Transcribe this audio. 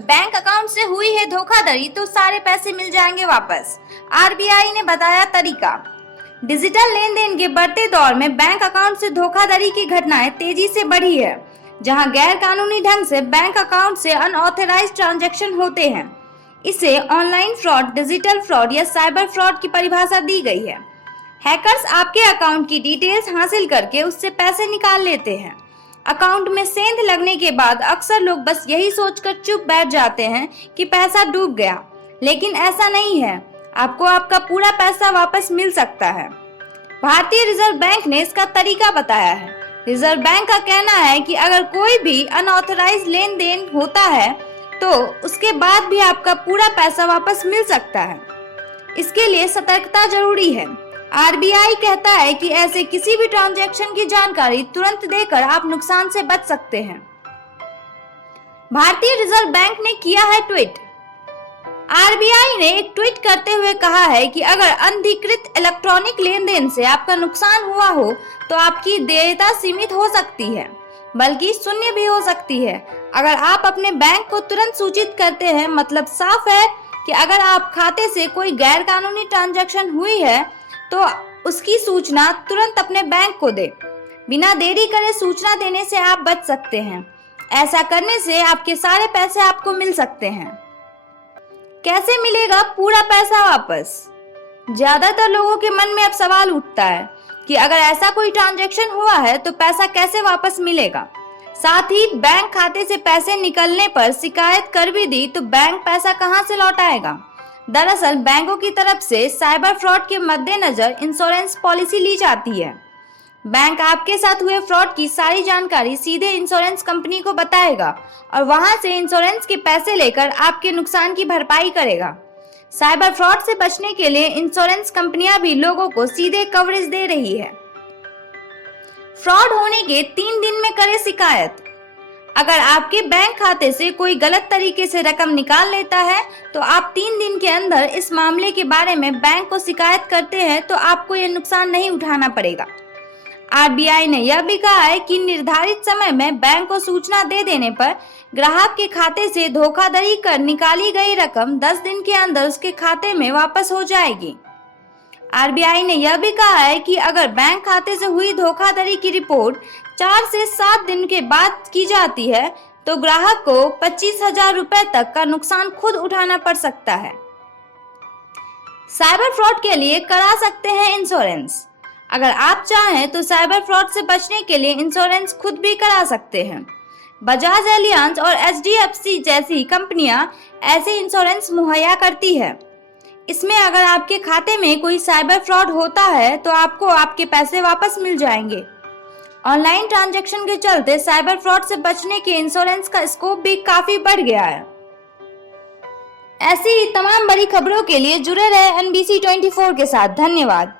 Bank account से हुई है धोखाधड़ी तो सारे पैसे मिल जाएंगे वापस। आरबीआई ने बताया तरीका। डिजिटल लेन देन के बढ़ते दौर में बैंक अकाउंट से धोखाधड़ी की घटनाएं तेजी से बढ़ी है। जहां गैर कानूनी ढंग से बैंक अकाउंट से अनऑथराइज्ड ट्रांजैक्शन होते हैं, इसे ऑनलाइन फ्रॉड, डिजिटल फ्रॉड या साइबर फ्रॉड की परिभाषा दी गई है। हैकर्स आपके अकाउंट की डिटेल्स हासिल करके उससे पैसे निकाल लेते हैं। अकाउंट में सेंध लगने के बाद अक्सर लोग बस यही सोचकर चुप बैठ जाते हैं कि पैसा डूब गया, लेकिन ऐसा नहीं है। आपको आपका पूरा पैसा वापस मिल सकता है। भारतीय रिजर्व बैंक ने इसका तरीका बताया है। रिजर्व बैंक का कहना है कि अगर कोई भी अनऑथराइज्ड लेन देन होता है तो उसके बाद भी आपका पूरा पैसा वापस मिल सकता है। इसके लिए सतर्कता जरूरी है। आरबीआई कहता है कि ऐसे किसी भी ट्रांजैक्शन की जानकारी तुरंत देकर आप नुकसान से बच सकते हैं। भारतीय रिजर्व बैंक ने किया है ट्वीट। आरबीआई ने एक ट्वीट करते हुए कहा है कि अगर अनधिकृत इलेक्ट्रॉनिक लेन देन से आपका नुकसान हुआ हो तो आपकी देयता सीमित हो सकती है, बल्कि शून्य भी हो सकती है। अगर आप अपने बैंक को तुरंत सूचित करते हैं, मतलब साफ है कि अगर आप खाते से कोई गैर कानूनी ट्रांजैक्शन हुई है तो उसकी सूचना तुरंत अपने बैंक को दे। बिना देरी करे सूचना देने से आप बच सकते हैं। ऐसा करने से आपके सारे पैसे आपको मिल सकते हैं। कैसे मिलेगा पूरा पैसा वापस? ज्यादातर लोगों के मन में अब सवाल उठता है कि अगर ऐसा कोई ट्रांजैक्शन हुआ है तो पैसा कैसे वापस मिलेगा। साथ ही बैंक खाते से पैसे निकलने पर शिकायत कर भी दी तो बैंक पैसा कहां से लौटाएगा। दरअसल बैंकों की तरफ से साइबर फ्रॉड के मद्देनजर इंश्योरेंस पॉलिसी ली जाती है। बैंक आपके साथ हुए फ्रॉड की सारी जानकारी सीधे इंश्योरेंस कंपनी को बताएगा और वहां से इंश्योरेंस के पैसे लेकर आपके नुकसान की भरपाई करेगा। साइबर फ्रॉड से बचने के लिए इंश्योरेंस कंपनियां भी लोगों को सीधे कवरेज दे रही है। फ्रॉड होने के 3 दिन में करें शिकायत। अगर आपके बैंक खाते से कोई गलत तरीके से रकम निकाल लेता है तो आप 3 दिन के अंदर इस मामले के बारे में बैंक को शिकायत करते हैं तो आपको यह नुकसान नहीं उठाना पड़ेगा। आरबीआई ने यह भी कहा है कि निर्धारित समय में बैंक को सूचना दे देने पर ग्राहक के खाते से धोखाधड़ी कर निकाली गई रकम 10 दिन के अंदर उसके खाते में वापस हो जाएगी। आरबीआई ने यह भी कहा है कि अगर बैंक खाते से हुई धोखाधड़ी की रिपोर्ट 4 से 7 दिन के बाद की जाती है तो ग्राहक को 25,000 रुपए तक का नुकसान खुद उठाना पड़ सकता है। साइबर फ्रॉड के लिए करा सकते हैं इंश्योरेंस। अगर आप चाहें तो साइबर फ्रॉड से बचने के लिए इंश्योरेंस खुद भी करा सकते हैं। बजाज एलियांज और एचडीएफसी जैसी कंपनियां ऐसे इंश्योरेंस मुहैया करती है। इसमें अगर आपके खाते में कोई साइबर फ्रॉड होता है तो आपको आपके पैसे वापस मिल जाएंगे। ऑनलाइन ट्रांजैक्शन के चलते साइबर फ्रॉड से बचने के इंश्योरेंस का स्कोप भी काफी बढ़ गया है। ऐसी ही तमाम बड़ी खबरों के लिए जुड़े रहे NBC 24 के साथ। धन्यवाद।